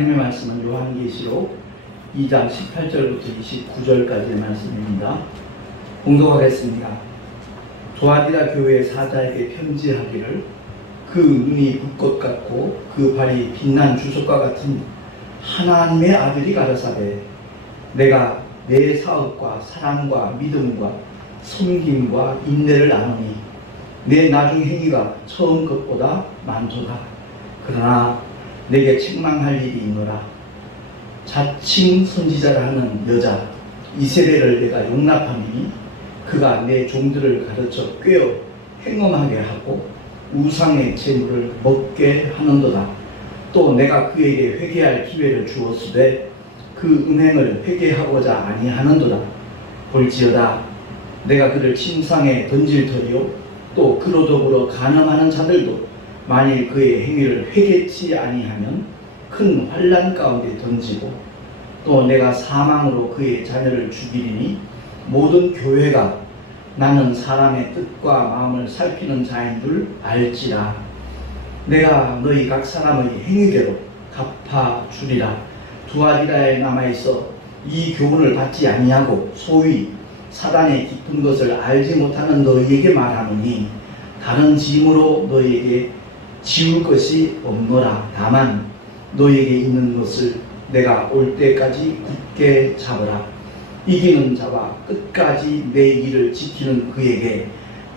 하나님의 말씀은 요한계시록 2장 18절부터 29절까지의 말씀입니다. 공독하겠습니다. 두아디라 교회 사자에게 편지하기를, 그 눈이 불꽃 같고 그 발이 빛난 주석과 같은 하나님의 아들이 가라사대, 내가 내 사업과 사랑과 믿음과 섬김과 인내를 아노니 내 나중 행위가 처음 것보다 많도다. 그러나 내게 책망할 일이 있노라. 자칭 선지자라 하는 여자 이세벨을 내가 용납하니 그가 내 종들을 가르쳐 꿰어 행음하게 하고 우상의 재물을 먹게 하는도다. 또 내가 그에게 회개할 기회를 주었으되 그 음행을 회개하고자 아니하는도다. 볼지어다, 내가 그를 침상에 던질 터이요 또 그로 더불어 간음하는 자들도 만일 그의 행위를 회개치 아니하면 큰 환난 가운데 던지고, 또 내가 사망으로 그의 자녀를 죽이리니 모든 교회가 나는 사람의 뜻과 마음을 살피는 자인 줄 알지라. 내가 너희 각 사람의 행위대로 갚아주리라. 두아디라에 남아있어 이 교훈을 받지 아니하고 소위 사단의 깊은 것을 알지 못하는 너희에게 말하노니 다른 짐으로 너희에게 지울 것이 없노라. 다만 너희에게 있는 것을 내가 올 때까지 굳게 잡으라. 이기는 자와 끝까지 내 일을 지키는 그에게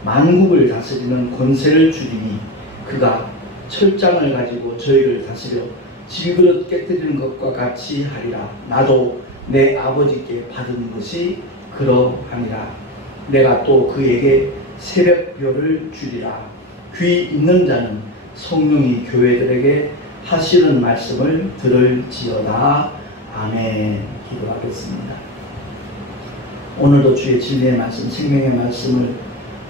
만국을 다스리는 권세를 주리니 그가 철장을 가지고 저희를 다스려 질그릇 깨뜨리는 것과 같이 하리라. 나도 내 아버지께 받은 것이 그러하니라. 내가 또 그에게 새벽별을 주리라. 귀 있는 자는 성령이 교회들에게 하시는 말씀을 들을지어다. 아멘. 기도하겠습니다. 오늘도 주의 진리의 말씀, 생명의 말씀을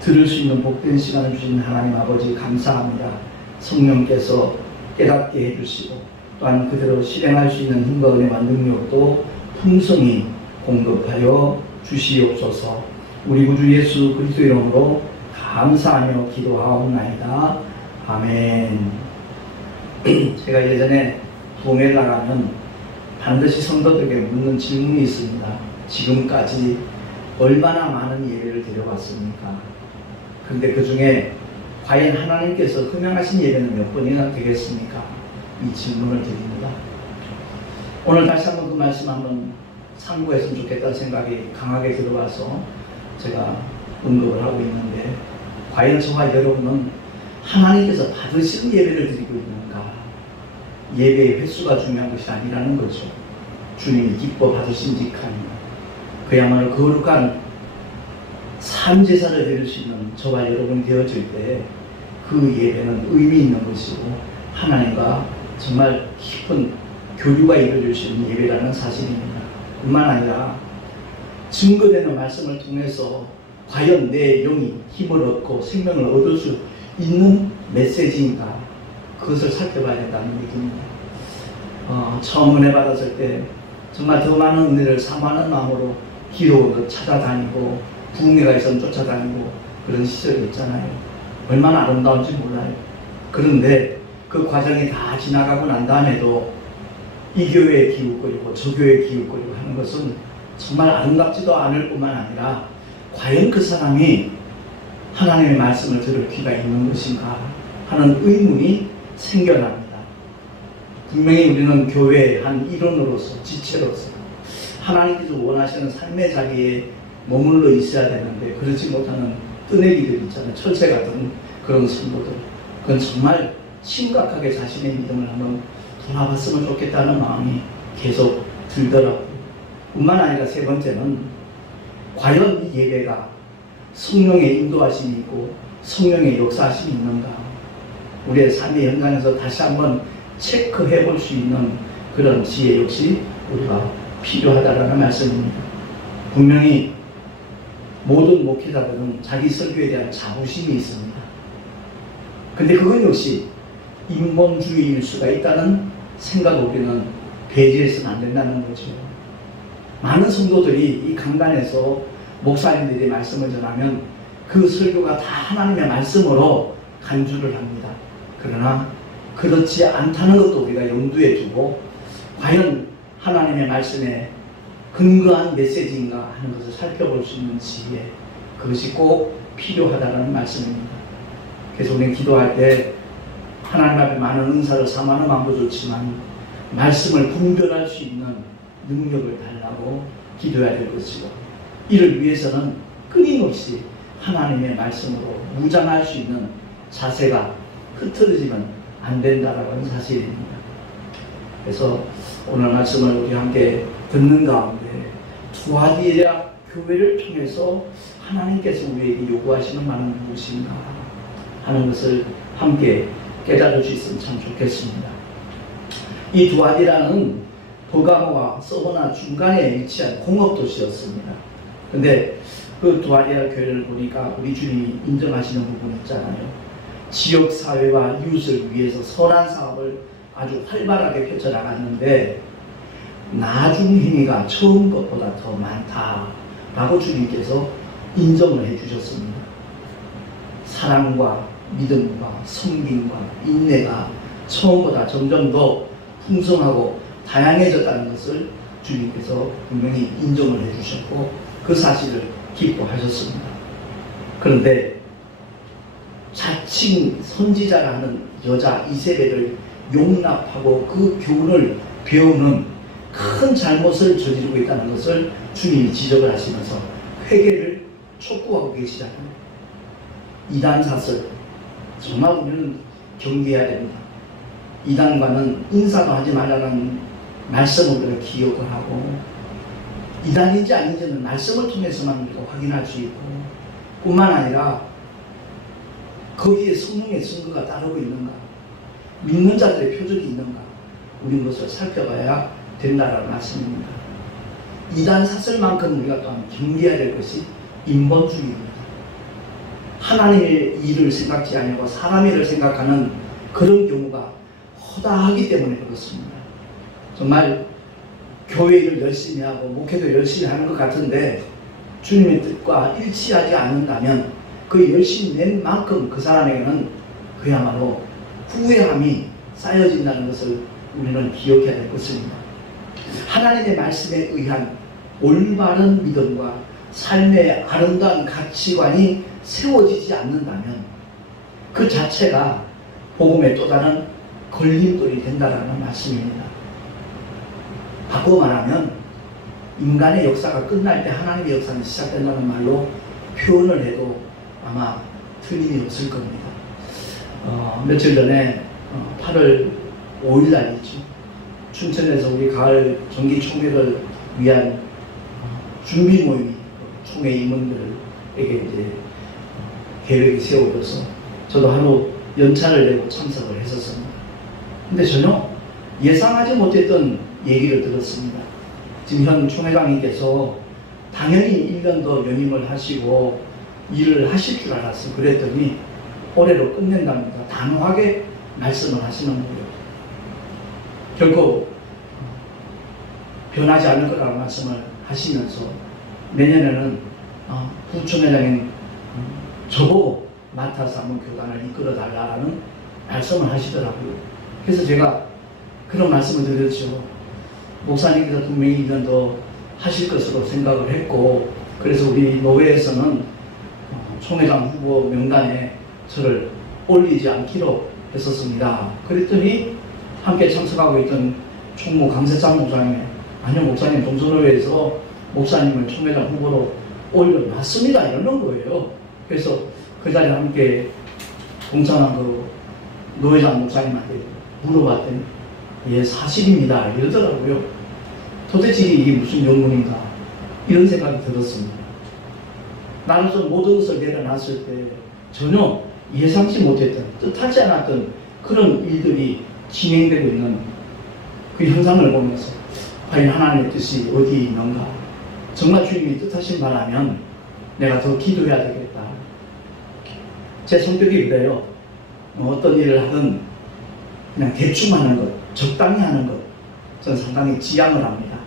들을 수 있는 복된 시간을 주신 하나님 아버지 감사합니다. 성령께서 깨닫게 해주시고 또한 그대로 실행할 수 있는 힘과 은혜와 능력도 풍성히 공급하여 주시옵소서. 우리 구주 예수 그리스도 이름으로 감사하며 기도하옵나이다. 아멘. 제가 예전에 동해를 나가면 반드시 성도들에게 묻는 질문이 있습니다. 지금까지 얼마나 많은 예배를 드려봤습니까? 그런데 그 중에 과연 하나님께서 흠양하신 예배는 몇 번이나 되겠습니까? 이 질문을 드립니다. 오늘 다시 한번 그 말씀 한번 참고했으면 좋겠다는 생각이 강하게 들어와서 제가 언급을 하고 있는데, 과연 저와 여러분은 하나님께서 받으시는 예배를 드리고 있는가? 예배의 횟수가 중요한 것이 아니라는 거죠. 주님이 기뻐 받으신직하니 그야말로 거룩한 삶제사를 드릴 수 있는 저와 여러분이 되어질 때 그 예배는 의미 있는 것이고 하나님과 정말 깊은 교류가 이루어질 수 있는 예배라는 사실입니다. 뿐만 아니라 증거되는 말씀을 통해서 과연 내 영이 힘을 얻고 생명을 얻을 수 있는 메시지인가, 그것을 살펴봐야 된다는 얘기입니다. 처음 은혜 받았을 때 정말 더 많은 은혜를 사모하는 마음으로 길로 찾아다니고 부흥회가 있으면 쫓아다니고 그런 시절이 있잖아요. 얼마나 아름다운지 몰라요. 그런데 그 과정이 다 지나가고 난 다음에도 이 교회에 기웃거리고 저 교회에 기웃거리고 하는 것은 정말 아름답지도 않을 뿐만 아니라 과연 그 사람이 하나님의 말씀을 들을 귀가 있는 것인가 하는 의문이 생겨납니다. 분명히 우리는 교회의 한 일원으로서, 지체로서 하나님께서 원하시는 삶의 자리에 머물러 있어야 되는데 그렇지 못하는 뜨내기들 있잖아요. 철새 같은 그런 성도들. 그건 정말 심각하게 자신의 믿음을 한번 돌아봤으면 좋겠다는 마음이 계속 들더라고요. 뿐만 아니라 세 번째는 과연 이 예배가 성령의 인도하심이 있고 성령의 역사하심이 있는가, 우리의 삶의 현장에서 다시 한번 체크해 볼 수 있는 그런 지혜 역시 우리가 필요하다라는 말씀입니다. 분명히 모든 목회자들은 자기 설교에 대한 자부심이 있습니다. 근데 그건 역시 인본주의일 수가 있다는 생각을 우리는 배제해서는 안 된다는 거죠. 많은 성도들이 이 강단에서 목사님들이 말씀을 전하면 그 설교가 다 하나님의 말씀으로 간주를 합니다. 그러나 그렇지 않다는 것도 우리가 염두에 두고 과연 하나님의 말씀에 근거한 메시지인가 하는 것을 살펴볼 수 있는 지혜, 그것이 꼭 필요하다는 말씀입니다. 그래서 우리는 기도할 때 하나님 앞에 많은 은사를 삼하는 마음도 좋지만 말씀을 분별할 수 있는 능력을 달라고 기도해야 될 것이고, 이를 위해서는 끊임없이 하나님의 말씀으로 무장할 수 있는 자세가 흐트러지면 안 된다라고 하는 사실입니다. 그래서 오늘 말씀을 우리 함께 듣는 가운데 투아디라 교회를 통해서 하나님께서 우리에게 요구하시는 말은 무엇인가 하는 것을 함께 깨달을 수 있으면 참 좋겠습니다. 이 두아디라는 버가모와 서머나 중간에 위치한 공업도시였습니다. 근데 그 두아디라 교회를 보니까 우리 주님이 인정하시는 부분이 있잖아요. 지역사회와 이웃을 위해서 선한 사업을 아주 활발하게 펼쳐나갔는데 나중 행위가 처음 것보다 더 많다라고 주님께서 인정을 해주셨습니다. 사랑과 믿음과 섬김과 인내가 처음보다 점점 더 풍성하고 다양해졌다는 것을 주님께서 분명히 인정을 해주셨고 그 사실을 기뻐하셨습니다. 그런데 자칭 선지자라 하는 여자 이세벨을 용납하고 그 교훈을 배우는 큰 잘못을 저지르고 있다는 것을 주님이 지적을 하시면서 회개를 촉구하고 계시잖아요. 이단사설, 정말 우리는 경계해야 됩니다. 이단과는 인사도 하지 말라는 말씀을 우리가 기억을 하고, 이단인지 아닌지는 말씀을 통해서만 우리가 확인할 수 있고, 뿐만 아니라 거기에 성령의 증거가 따르고 있는가, 믿는 자들의 표적이 있는가, 우리 그것을 살펴봐야 된다는 말씀입니다. 이단 사설만큼 우리가 또한 경계해야 될 것이 인본주의입니다. 하나님의 일을 생각지 아니하고 사람의 일을 생각하는 그런 경우가 허다하기 때문에 그렇습니다. 정말 교회 일을 열심히 하고 목회도 열심히 하는 것 같은데 주님의 뜻과 일치하지 않는다면 그 열심히 낸 만큼 그 사람에게는 그야말로 후회함이 쌓여진다는 것을 우리는 기억해야 될 것입니다. 하나님의 말씀에 의한 올바른 믿음과 삶의 아름다운 가치관이 세워지지 않는다면 그 자체가 복음의 또 다른 걸림돌이 된다는 말씀입니다. 바꿔 말하면 인간의 역사가 끝날 때 하나님의 역사는 시작된다는 말로 표현을 해도 아마 틀림이 없을 겁니다. 며칠 전에 8월 5일 날이죠. 춘천에서 우리 가을 정기 총회를 위한 준비 모임이 총회 임원들에게 이제 계획이 세워져서 저도 하루 연차를 내고 참석을 했었습니다. 근데 전혀 예상하지 못했던 얘기를 들었습니다. 지금 현 총회장님께서 당연히 1년 더 연임을 하시고 일을 하실 줄 알았어요. 그랬더니 올해로 끝낸답니다. 단호하게 말씀을 하시는 거예요. 결코 변하지 않을 거라는 말씀을 하시면서 내년에는 부총회장인 저보고 맡아서 한번 교단을 이끌어 달라는 말씀을 하시더라고요. 그래서 제가 그런 말씀을 드렸죠. 목사님께서 분명히 1년 더 하실 것으로 생각을 했고, 그래서 우리 노회에서는 총회장 후보 명단에 저를 올리지 않기로 했었습니다. 그랬더니 함께 참석하고 있던 총무 강세찬 목사님, 아니요 목사님 동서노회에서 목사님을 총회장 후보로 올려놨습니다 이러는 거예요. 그래서 그 자리에 함께 동참한 그 노회장 목사님한테 물어봤더니 예 사실입니다 이러더라고요. 도대체 이게 무슨 영문인가 이런 생각이 들었습니다. 나로서 모든 것을 내려놨을 때 전혀 예상치 못했던, 뜻하지 않았던 그런 일들이 진행되고 있는 그 현상을 보면서 과연 하나님의 뜻이 어디 있는가, 정말 주님이 뜻하신 바라면 내가 더 기도해야 되겠다. 제 성격이 그래요. 어떤 일을 하든 그냥 대충 하는 것, 적당히 하는 것, 저는 상당히 지향을 합니다.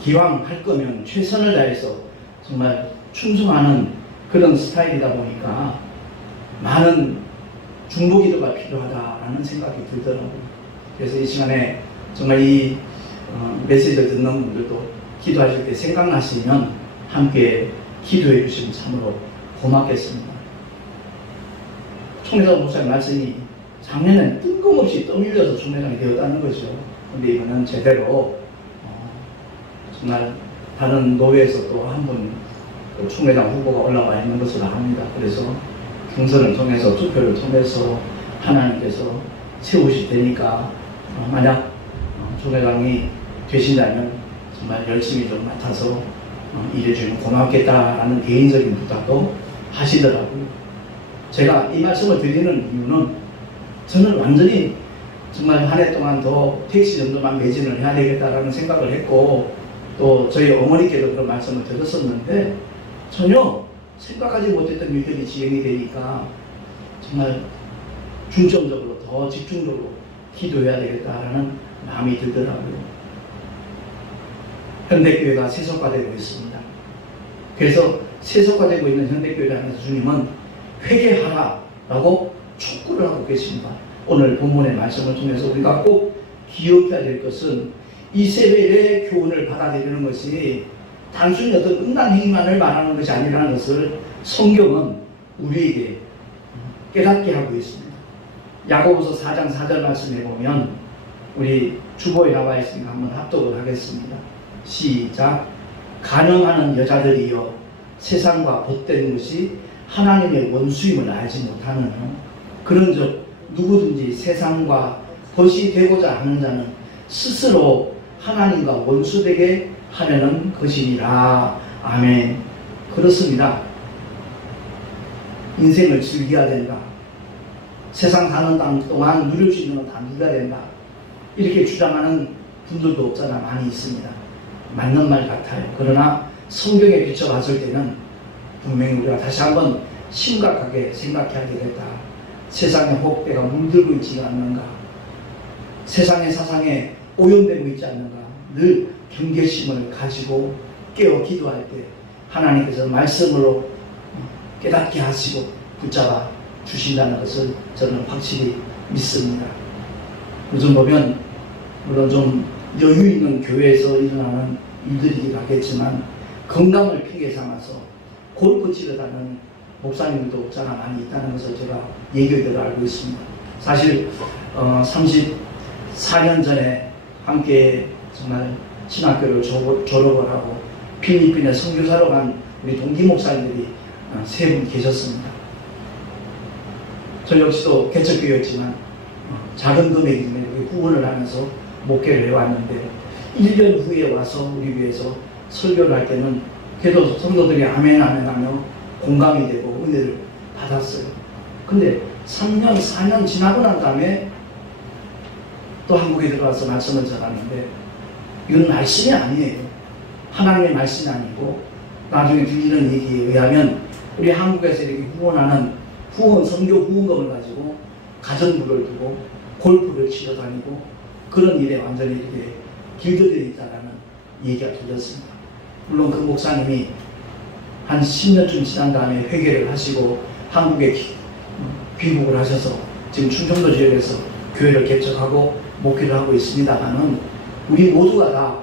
기왕 할 거면 최선을 다해서 정말 충성하는 그런 스타일이다 보니까 많은 중보기도가 필요하다라는 생각이 들더라고요. 그래서 이 시간에 정말 이 메시지를 듣는 분들도 기도하실 때 생각나시면 함께 기도해 주시면 참으로 고맙겠습니다. 총회장 목사님 말씀이 작년엔 뜬금없이 떠밀려서 총회장이 되었다는 거죠. 근데 이번엔 제대로 정말 다른 노회에서 또 한 분 총회장 후보가 올라와 있는 것으로 합니다. 그래서 경선을 통해서 투표를 통해서 하나님께서 세우실 테니까 만약 총회장이 되신다면 정말 열심히 좀 맡아서 일해주면 고맙겠다라는 개인적인 부탁도 하시더라고요. 제가 이 말씀을 드리는 이유는 저는 완전히 정말 한 해 동안 더 택시 정도만 매진을 해야 되겠다라는 생각을 했고 또 저희 어머니께도 그런 말씀을 드렸었는데 전혀 생각하지 못했던 일들이 진행이 되니까 정말 중점적으로 더 집중적으로 기도해야 되겠다라는 마음이 들더라고요. 현대교회가 세속화되고 있습니다. 그래서 세속화되고 있는 현대교회를 하면서 주님은 회개하라라고 촉구를 하고 계십니다. 오늘 본문의 말씀을 통해서 우리가 꼭 기억해야 될 것은 이세벨의 교훈을 받아들이는 것이 단순히 어떤 음란 행위만을 말하는 것이 아니라는 것을 성경은 우리에게 깨닫게 하고 있습니다. 야고보서 4장 4절 말씀해 보면 우리 주보에 나와 있으니까 한번 합독을 하겠습니다. 시작. 간음하는 여자들이여 세상과 벗된 것이 하나님의 원수임을 알지 못하느냐. 그런즉 누구든지 세상과 벗이 되고자 하는 자는 스스로 하나님과 원수되게 하려는 것이니라. 아멘. 그렇습니다. 인생을 즐겨야 된다. 세상 사는 동안 누릴 수 있는 건 다 누려야 된다. 이렇게 주장하는 분들도 없잖아. 많이 있습니다. 맞는 말 같아요. 그러나 성경에 비춰봤을 때는 분명히 우리가 다시 한번 심각하게 생각해야 되겠다. 세상의 혹대가 물들고 있지 않는가. 세상의 사상에 오염되고 있지 않는가. 늘 경계심을 가지고 깨어 기도할 때 하나님께서 말씀으로 깨닫게 하시고 붙잡아 주신다는 것을 저는 확실히 믿습니다. 요즘 보면 물론 좀 여유 있는 교회에서 일어나는 일들이긴 하겠지만 건강을 핑계 삼아서 골프 치러 다니는 목사님들도 없잖아 많이 있다는 것을 제가 얘기를 알고 있습니다. 사실 34년 전에 함께 정말 신학교를 졸업을 하고 필리핀에 선교사로 간 우리 동기 목사님들이 3분 계셨습니다. 저 역시도 개척교회였지만 작은 금액이지만 이렇게 후원을 하면서 목회를 해왔는데 1년 후에 와서 우리 교회에서 설교를 할 때는 그래도 성도들이 아멘 아멘 하며 공감이 되고 은혜를 받았어요. 근데 3년 4년 지나고 난 다음에 또 한국에 들어와서 말씀을 전하는데 이건 말씀이 아니에요. 하나님의 말씀이 아니고 나중에 들리는 얘기에 의하면 우리 한국에서 이렇게 후원하는 선교 후원금을 가지고 가정부를 두고 골프를 치러 다니고 그런 일에 완전히 이렇게 길들여 있다라는 얘기가 들렸습니다. 물론 그 목사님이 한 10년쯤 지난 다음에 회개를 하시고 한국에 귀국을 하셔서 지금 충청도 지역에서 교회를 개척하고 목회를 하고 있습니다만은 우리 모두가 다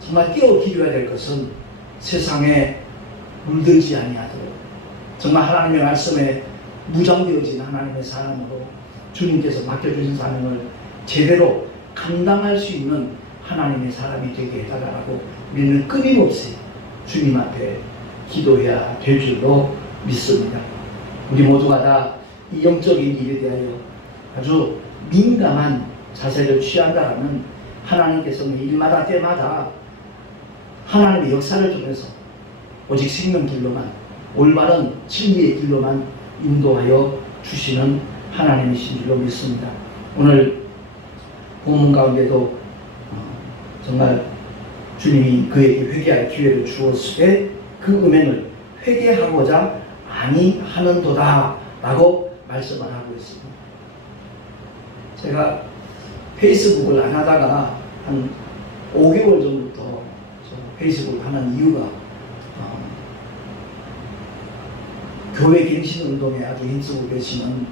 정말 깨어 기도해야 될 것은 세상에 물들지 아니하도록 정말 하나님의 말씀에 무장되어진 하나님의 사람으로 주님께서 맡겨주신 사명을 제대로 감당할 수 있는 하나님의 사람이 되게 해달라고 우리는 끊임없이 주님 앞에 기도해야 될 줄로 믿습니다. 우리 모두가 다 이 영적인 일에 대하여 아주 민감한 자세를 취한다면 하나님께서는 일마다 때마다 하나님의 역사를 통해서 오직 생명 길로만 올바른 진리의 길로만 인도하여 주시는 하나님이신 줄로 믿습니다. 오늘 본문 가운데도 정말 주님이 그에게 회개할 기회를 주었을 때 그 음행을 회개하고자 아니하는도다 라고 말씀을 하고 있습니다. 제가 페이스북을 안 하다가 한 5개월 전부터 페이스북을 하는 이유가 교회 갱신 운동에 아주 힘쓰고 계시는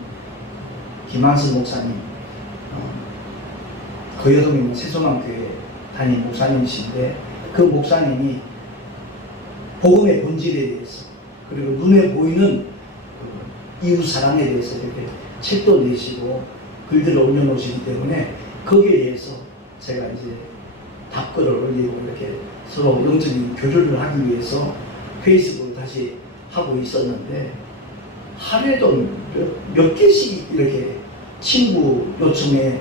김한승 목사님 거여동에 세소망교회 담임 목사님이신데 그 목사님이 복음의 본질에 대해서 그리고 눈에 보이는 이웃 사랑에 대해서 이렇게 책도 내시고 글들을 올려놓으시기 때문에 거기에 대해서 제가 이제 답글을 올리고 이렇게 서로 영적인 교류를 하기 위해서 페이스북을 다시 하고 있었는데 하루에도 몇 개씩 이렇게 친구 요청에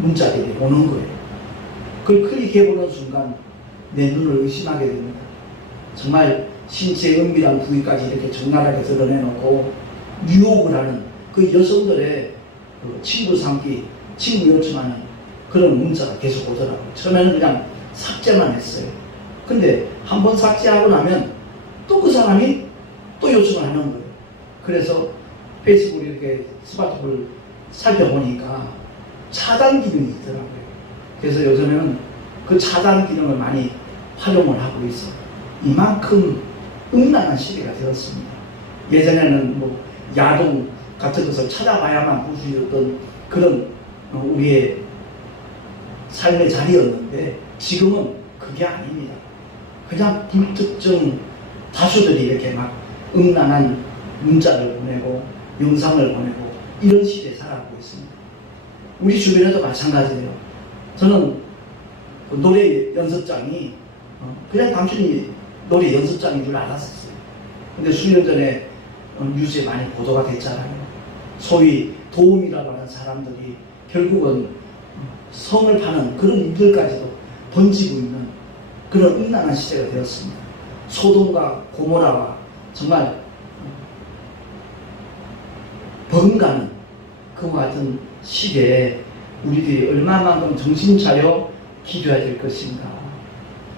문자들이 오는 거예요. 그걸 클릭해보는 순간 내 눈을 의심하게 됩니다. 정말 신체 은밀한 부위까지 이렇게 적나라하게 드러내놓고 유혹을 하는 그 여성들의 그 친구 삼기, 친구 요청하는 그런 문자가 계속 오더라고요. 처음에는 그냥 삭제만 했어요. 근데 한번 삭제하고 나면 또 그 사람이 또 요청을 하는 거예요. 그래서 페이스북 이렇게 스마트폰을 살펴보니까 차단 기능이 있더라고요. 그래서 요즘에는 그 차단 기능을 많이 활용을 하고 있어요. 이만큼 음란한 시대가 되었습니다. 예전에는 뭐 야동 같은 것을 찾아봐야만 볼 수 있었던 그런 우리의 삶의 자리였는데 지금은 그게 아닙니다. 그냥 불특정 다수들이 이렇게 막 음란한 문자를 보내고 영상을 보내고 이런 시대에 살아가고 있습니다. 우리 주변에도 마찬가지예요. 저는 그 노래 연습장이 그냥 단순히 노래 연습장인 줄 알았었어요. 근데 수년 전에 뉴스에 많이 보도가 됐잖아요. 소위 도움이라고 하는 사람들이 결국은 성을 파는 그런 일들까지도 번지고 있는 그런 음란한 시대가 되었습니다. 소돔과 고모라와 정말 버금가는 그와 같은 시대에 우리들이 얼마만큼 정신 차려 기도해야 될 것인가.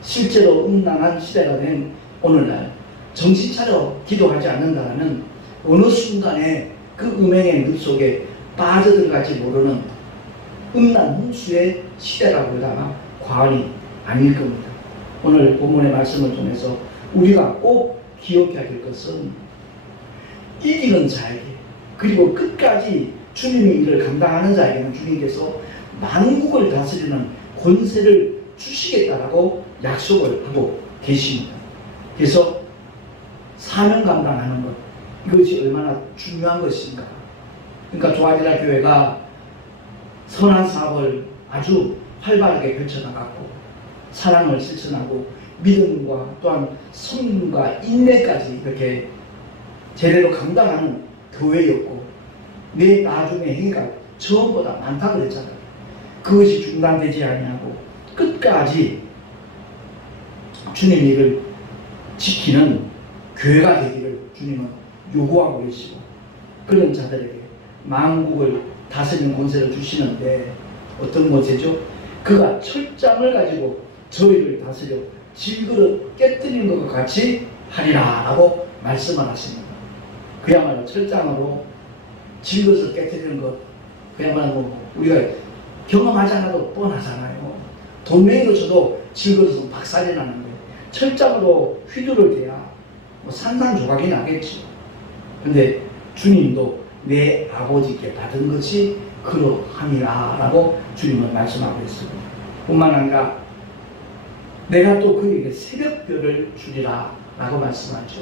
실제로 음란한 시대가 된 오늘날 정신 차려 기도하지 않는다면 어느 순간에 그 음행의 늪 속에 빠져들어갈지 모르는 음란 홍수의 시대라고 해도 과언이 아닐 겁니다. 오늘 본문의 말씀을 통해서 우리가 꼭 기억해야 될 것은 이기는 자에게 그리고 끝까지 주님의 일을 감당하는 자에게는 주님께서 만국을 다스리는 권세를 주시겠다라고 약속을 하고 계십니다. 그래서 사명 감당하는 것 이것이 얼마나 중요한 것인가. 그러니까 조아디라 교회가 선한 사업을 아주 활발하게 펼쳐나갔고 사랑을 실천하고 믿음과 또한 성품과 인내까지 이렇게 제대로 감당하는 교회였고 내 나중의 행위가 처음보다 많다고 그랬잖아요. 그것이 중단되지 아니하고 끝까지 주님 일을 지키는 교회가 되기를 주님은 요구하고 계시고 그런 자들에게 만국을 다스리는 권세를 주시는데 어떤 권세죠? 그가 철장을 가지고 저희를 다스려 질그릇 깨뜨리는 것과 같이 하리라 라고 말씀을 하십니다. 그야말로 철장으로 질그릇을 깨뜨리는 것 그야말로 뭐 우리가 경험하지 않아도 뻔하잖아요. 돌멩이로 쳐도 질그릇은 박살이 나는데 철장으로 휘두를 때야 뭐 산산조각이 나겠죠. 근데 주님도 내 아버지께 받은 것이 그러함이라 라고 주님은 말씀하고 있습니다. 뿐만 아니라 내가 또 그에게 새벽별을 주리라 라고 말씀하죠.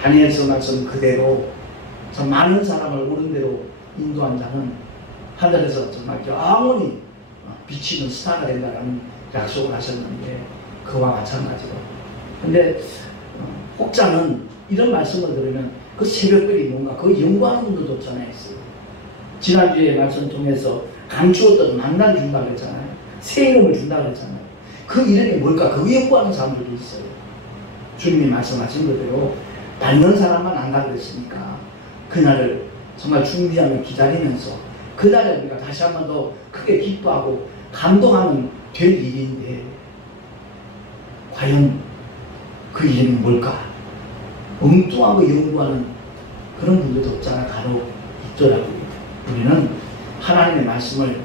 다니엘서 말씀 그대로 참 많은 사람을 옳은 대로 인도한 자는 하늘에서 정말 영원히 비치는 스타가 된다는 약속을 하셨는데 그와 마찬가지로 근데 혹자는 이런 말씀을 들으면 그 새벽별이 뭔가 그 연구하는 분들도 전해 있어요. 지난주에 말씀 통해서 감추었던 만난 준다고 했잖아요. 새 이름을 준다고 했잖아요. 그 이름이 뭘까? 그 연구하는 사람들도 있어요. 주님이 말씀하신 그대로 받는 사람만 안다고 그랬으니까 그날을 정말 준비하며 기다리면서 그날에 우리가 다시 한 번 더 크게 기뻐하고 감동하면 될 일인데 과연 그 이름이 뭘까? 엉뚱한 거 연구하는 그런 분들도 없잖아. 간혹 있더라고요. 우리는 하나님의 말씀을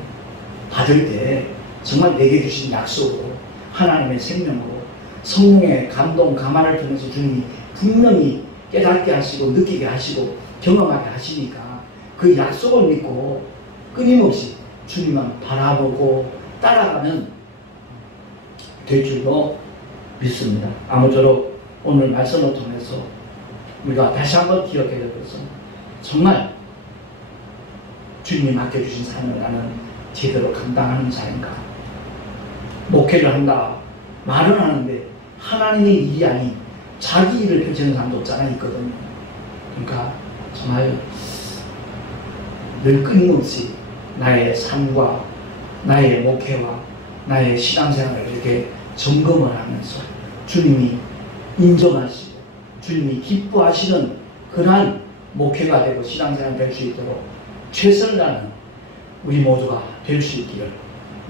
받을 때 정말 내게 주신 약속으로 하나님의 생명으로 성령의 감동, 감화를 통해서 주님이 분명히 깨닫게 하시고 느끼게 하시고 경험하게 하시니까 그 약속을 믿고 끊임없이 주님만 바라보고 따라가면 될 줄로 믿습니다. 아무쪼록 오늘 말씀을 통해서 우리가 다시 한번 기억해야 될 것은 정말 주님이 맡겨주신 삶을 나는 제대로 감당하는 자인가. 목회를 한다 말은 하는데 하나님의 일이 아닌 자기 일을 펼치는 사람도 없잖아 있거든요. 그러니까 정말 늘 끊임없이 나의 삶과 나의 목회와 나의 신앙생활을 이렇게 점검을 하면서 주님이 인정하시고 주님이 기뻐하시는 그러한 목회가 되고 신앙생활이 될 수 있도록 최선을 다하는 우리 모두가 될 수 있기를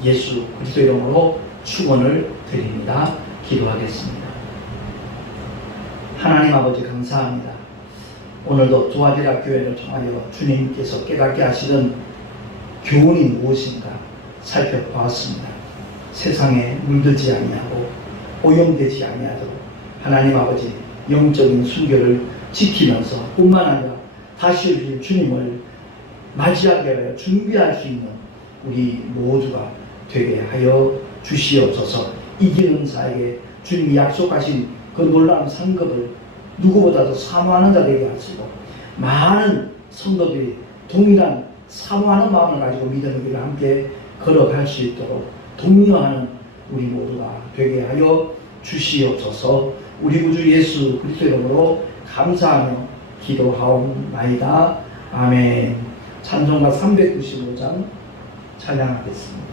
예수 그리스도 이름으로 축원을 드립니다. 기도하겠습니다. 하나님 아버지 감사합니다. 오늘도 조아디라 교회를 통하여 주님께서 깨닫게 하시는 교훈이 무엇인가 살펴보았습니다. 세상에 물들지 아니하고 오염되지 아니하도록 하나님 아버지 영적인 순결을 지키면서 뿐만 아니라 다시 오실 주님을 맞이하게 하여 준비할 수 있는 우리 모두가 되게 하여 주시옵소서. 이기는 자에게 주님이 약속하신 그 놀라운 상급을 누구보다도 사모하는 자 되게 하시고 많은 성도들이 동일한 사모하는 마음을 가지고 믿음의 길을 함께 걸어갈 수 있도록 독려하는 우리 모두가 되게 하여 주시옵소서. 우리 구주 예수 그리스도 이름으로 감사하며 기도하옵나이다. 아멘. 찬송가 395장 찬양하겠습니다.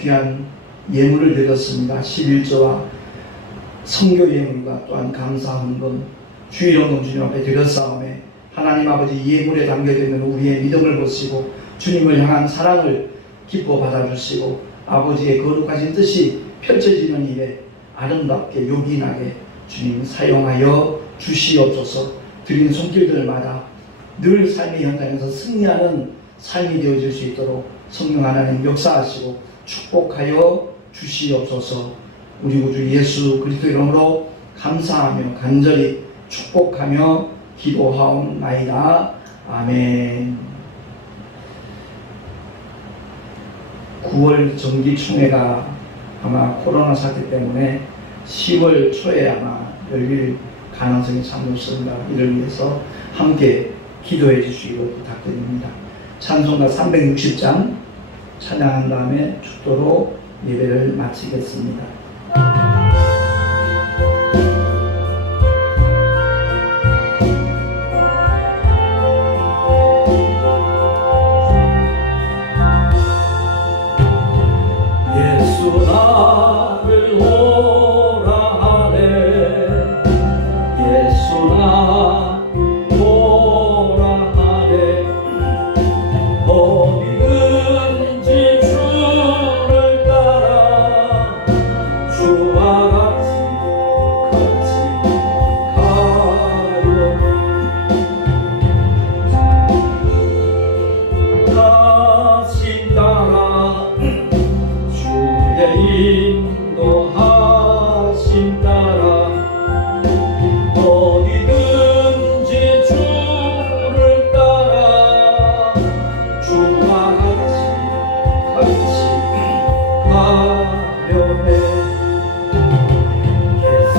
귀한 예물을 드렸습니다. 11조와 성교 예물과 또한 감사 헌금 주일헌금 주님 앞에 드렸사오매 하나님 아버지 예물에 담겨져 있는 우리의 믿음을 보시고 주님을 향한 사랑을 기뻐 받아주시고 아버지의 거룩하신 뜻이 펼쳐지는 일에 아름답게 요긴하게 주님 사용하여 주시옵소서. 드린 손길들마다 늘 삶의 현장에서 승리하는 삶이 되어질 수 있도록 성령 하나님 역사하시고 축복하여 주시옵소서. 우리 구주 예수 그리스도 이름으로 감사하며 간절히 축복하며 기도하옵나이다. 아멘. 9월 정기총회가 아마 코로나 사태 때문에 10월 초에 아마 열릴 가능성이 참 높습니다. 이를 위해서 함께 기도해 주시기를 부탁드립니다. 찬송가 360장 찬양한 다음에 축도로 예배를 마치겠습니다. 주의 인도하심 따라 어디든지 주를 따라 주와 같이 가려네.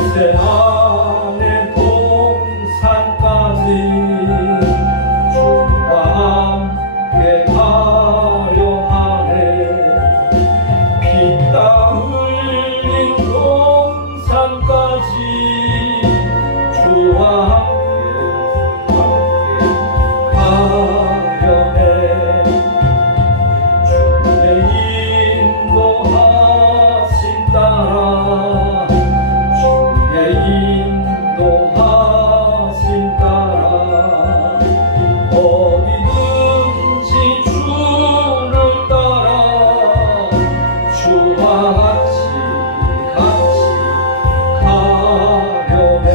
겟세마네 동산까지 주와 함께 가려 하네. 피 땀 흘린 동산까지 주와 함께 가려네. 주의 인도하심 따라 주의 인도하심 따라 어디든지 주를 따라 주와 같이 가려네.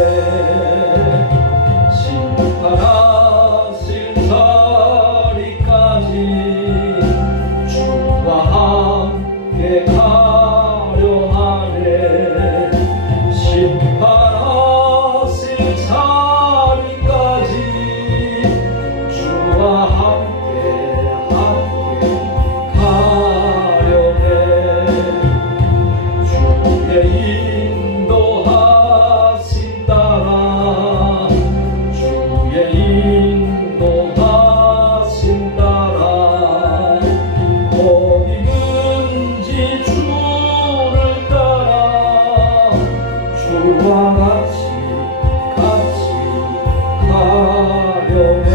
심판하실 자리까지 주와 함께 가려 하네. 심판하실 자리까지 주와 함께 가려네. 주의 인도하심 따라 주의 인도하심 따라 어디든지 주를 따라 주와 같이 가려네.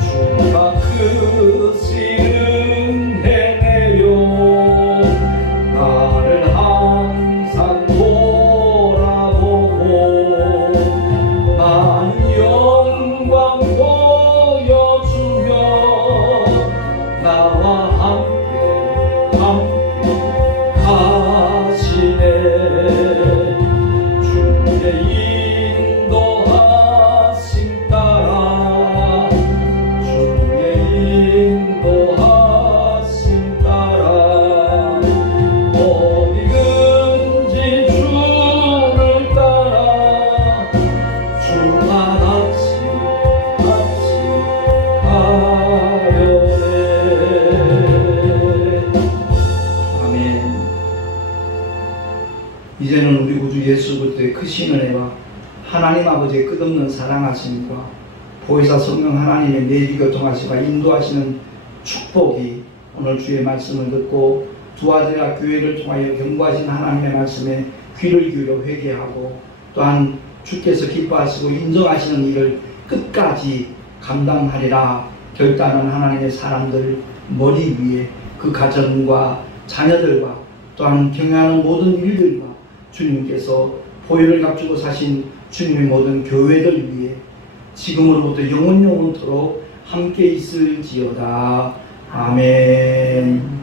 주가 크신 은혜 내려 나를 항상 돌아보고 많은 영광 보여주며 나와 함께 가시네. 주의 인도하심 따라 주의 인도하심 따라 어디든지 주를 따라 주와 같이 가려네. 아멘. 이제는 우리 구주 예수 그리스도의 크신 은혜와 하나님 아버지의 끝없는 사랑하심과 보혜사 성령 하나님의 내리교통하시고 인도하시는 축복이 오늘 주의 말씀을 듣고 두 아들과 교회를 통하여 경고하신 하나님의 말씀에 귀를 기울여 회개하고 또한 주께서 기뻐하시고 인정하시는 일을 끝까지 감당하리라 결단한 하나님의 사람들 머리 위에 그 가정과 자녀들과 또한 경영하는 모든 일들과 주님께서 보혈을 갖추고 사신 주님의 모든 교회들 위해 지금으로부터 영원토록 함께 있을지어다. 아멘.